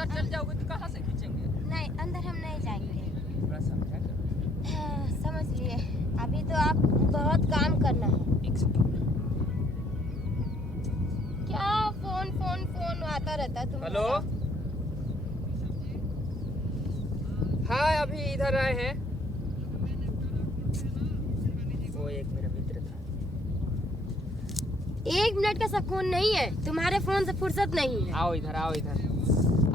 अंदर चल जाओगे तो कहाँ से खींचेंगे? नहीं, अंदर हम नहीं जाएंगे। थोड़ा समझा करो। हाँ, समझ लिए। अभी तो आप बहुत काम करना है। एक सेकंड। क्या फोन फोन फोन आता रहता है हेलो, तुम्हारा? हाँ अभी इधर आए हैं। वो एक मेरा मित्र था। 1 मिनट का सुकून नहीं है, तुम्हारे फोन से फुर्सत नहीं है। आओ इधर, आओ इधर,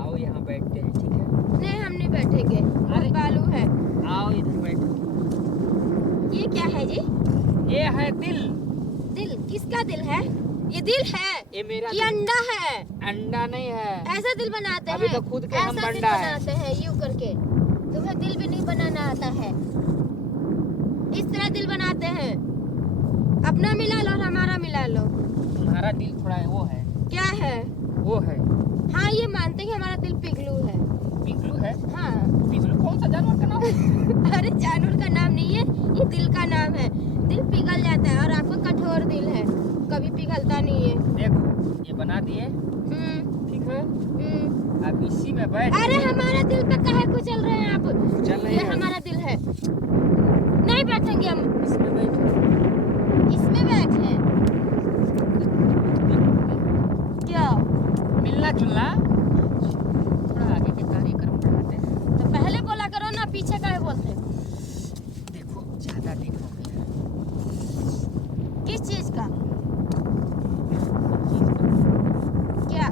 आओ यहाँ बैठते हैं, ठीक है? नहीं, हम नहीं बैठेंगे, अरे बालू है। आओ इधर बैठो। ये क्या है जी? ये है दिल। दिल? किसका दिल है? ये दिल है? ये मेरा ये अंडा है? अंडा नहीं है। ऐसा दिल बनाते हैं? अभी तो खुद के हम ऐसा दिल बंडा है। बनाते हैं यूं करके। तुम्हें दिल भी नहीं बनाना आता है। इस तरह दिल बनाते हैं। अपना मिला लो और हमारा मिला लो। तुम्हारा दिल थोड़ा वो है। क्या है? वो है हाँ, ये मानते हैं कि हमारा दिल पिघलू है। पिघलू है। हाँ। पिघलू कौन सा जानवर का नाम है? अरे जानवर का नाम नहीं है, ये दिल का नाम है। दिल पिघल जाता है और आपका कठोर दिल है, कभी पिघलता नहीं है। देखो ये बना दिए, ठीक है? अब इसी में बैठ। अरे हमारा दिल पे काहे को चल रहे हैं आप? चल रहे ये हैं। हमारा दिल है। नहीं बैठेंगे हम। इसमें बैठो। इसमें बैठे। क्या? मिलना जुलना। थोड़ा आगे के कार्यक्रम बढ़ाते हैं। तो पहले बोला करो ना, पीछे काहे बोलते? देखो ज्यादा दिन हो गया। किस चीज का? क्या?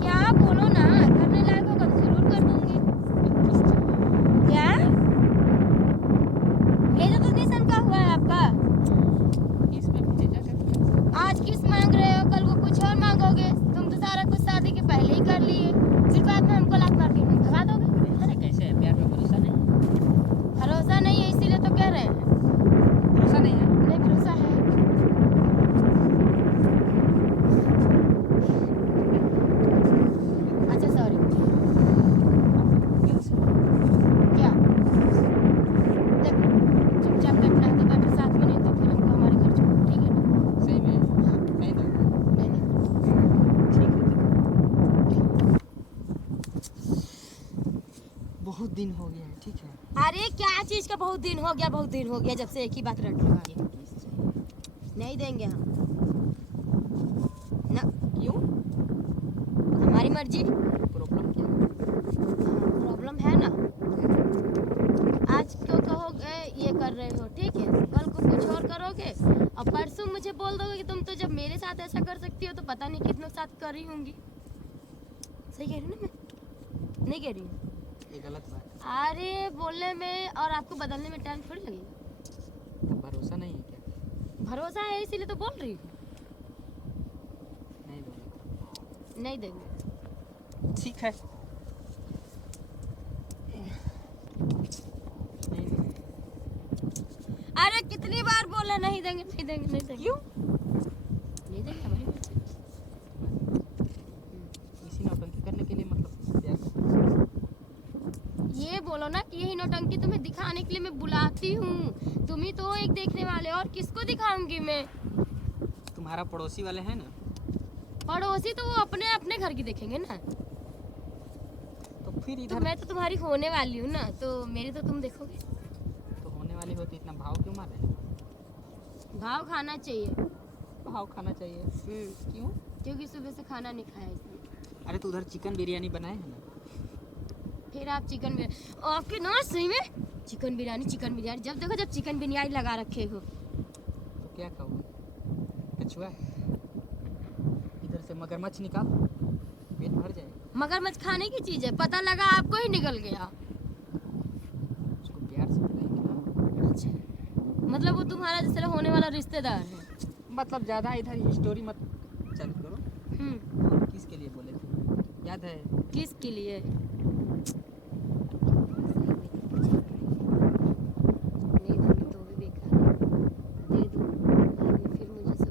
क्या बोलो ना, करने लायक होगा तो जरूर कर दूंगी। क्या? ये जो तो निशान का हुआ है आपका? इसमें भेजा करके। आज किस मांग रहे हो, कल को कुछ और मांगोगे। तुम तो सारा कुछ शादी के पहले ही कर लिए, फिर बाद में हमको लात मार के भगा दोगे। अरे कैसे है, प्यार में भरोसा नहीं? भरोसा नहीं है इसीलिए तो कह रहे हैं। भरोसा नहीं है? नहीं, भरोसा है। अच्छा सॉरी। क्या? देखो, चुपचाप बैठना है तो बैठो, साथ में नहीं तो फिर हमको हमारे घर छोड़ो, ठीक है ना? सही में? हाँ। नहीं दो। नहीं नहीं। ठीक है। बहुत दिन हो गया है, ठीक है? अरे क्या चीज का बहुत दिन हो गया? बहुत दिन हो गया जब से एक ही बात रट लगा रही। नहीं देंगे हम ना। क्यों? हमारी मर्जी। प्रॉब्लम क्या है? प्रॉब्लम है ना। आज क्यों कहोगे ये कर रहे हो, ठीक है? कल को कुछ और करोगे और परसों मुझे बोल दोगे कि तुम तो जब मेरे साथ ऐसा कर सकती हो तो पता नहीं कितनों के साथ कर रही होंगी। सही कह रही हूँ ना मैं? नहीं कह रही हूँ? ये गलत बात है। अरे बोलने में और आपको बदलने में टाइम थोड़ी लगेगा। तो भरोसा नहीं है क्या? भरोसा है इसीलिए तो बोल रही हूँ। नहीं दोगे? नहीं देंगे। ठीक है। नहीं दोगे? अरे कितनी बार बोला नहीं देंगे, नहीं देंगे, नहीं देंगे। क्यों? नहीं देंगे, हमारी मर्जी। इसी नौटंकी करने के लिए मतलब प्यार करते ये बोलो ना कि यही नौटंकी तुम्हें दिखाने के लिए मैं बुलाती हूँ। तुम ही तो एक देखने वाले, और किसको दिखाऊंगी मैं? हो? तुम्हारा पड़ोसी वाले हैं ना, पड़ोसी तो वो अपने अपने घर की देखेंगे ना। तो फिर तो इधर मैं तो तुम्हारी होने वाली हूँ ना, तो मेरी तो तुम देखोगे। तो होने वाली हो तो इतना भाव क्यों मार रहे हो? भाव खाना चाहिए। भाव खाना चाहिए। क्यों? क्योंकि सुबह से खाना नहीं खाया इसलिए। अरे तो उधर चिकन बिरयानी बनाए हैं ना? फिर आप चिकन बिरयानी, आपके ना सही में चिकन बिरयानी, चिकन बिरयानी, जब देखो जब चिकन बिरयानी लगा रखे हो। तो क्या खाओगे? कछुआ? इधर से मगरमच्छ निकाल, पेट भर जाएगा। मगरमच्छ खाने की चीज है, पता लगा आपको ही निकल गया। उसको प्यार से खिलाएंगे ना। अच्छा, मतलब वो तुम्हारा जैसे होने वाला रिश्तेदार है। मतलब ज़्यादा इधर स्टोरी मत चालू करो। हम्म। किसके लिए बोले थे, याद है? किसके लिए? नहीं दूंगी तो भी बेकार, दे दूँ बाद में फिर मुझे सब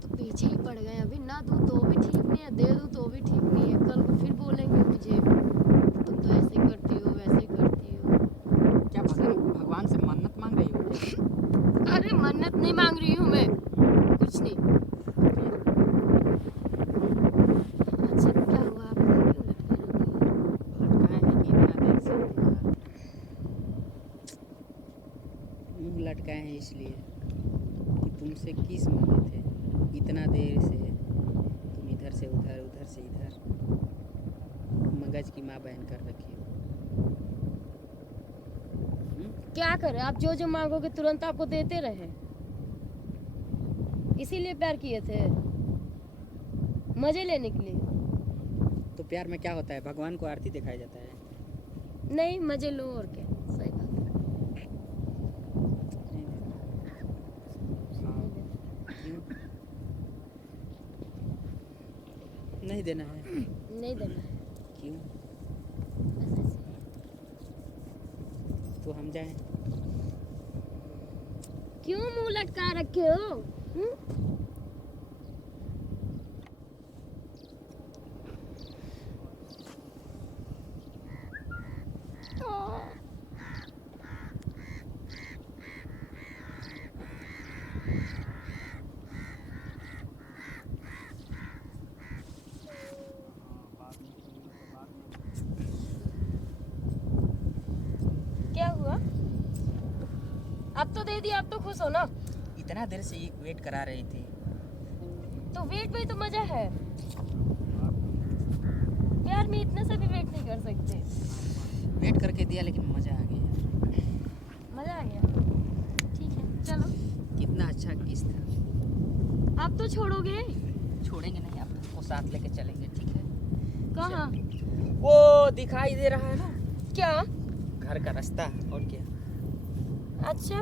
तो पीछे ही पड़ गए। अभी ना दूँ तो भी ठीक नहीं है, दे दूँ तो भी ठीक नहीं है। कल को फिर बोलेंगे मुझे तुम तो ऐसे करती हो, वैसे करती हो। क्या भगवान से मन्नत मांग रही हो क्या? अरे मन्नत नहीं मांग रही हूँ मैं, कुछ नहीं। इसलिए कि तुमसे किस माने थे इतना देर से तुम इधर से उधर उधर से इधर मगज की माँ बहन कर रखी हो। क्या करें, आप जो जो मांगोगे तुरंत आपको देते रहे, इसीलिए प्यार किए थे, मजे लेने के लिए। तो प्यार में क्या होता है, भगवान को आरती दिखाया जाता है। नहीं, मजे लो और क्या। सही बात है। क्यों नहीं देना है? नहीं देना है, क्यों? बस ऐसे ही। तो हम जाएं? क्यों मुंह लटका रखे हो? क्या हुआ? अब तो दे दिया, अब तो खुश हो ना? इतना देर से वेट करा रही थी। तो वेट में तो मजा है। प्यार में इतना सा भी वेट नहीं कर सकते। वेट करके दिया लेकिन मज़ा आ गया। मजा आ गया। ठीक है, चलो। कितना अच्छा किस था। आप तो छोड़ोगे? छोड़ेंगे नहीं, आपको साथ लेके चलेंगे, ठीक है? कहाँ? वो दिखाई दे रहा है ना, क्या? घर का रास्ता। और क्या? अच्छा,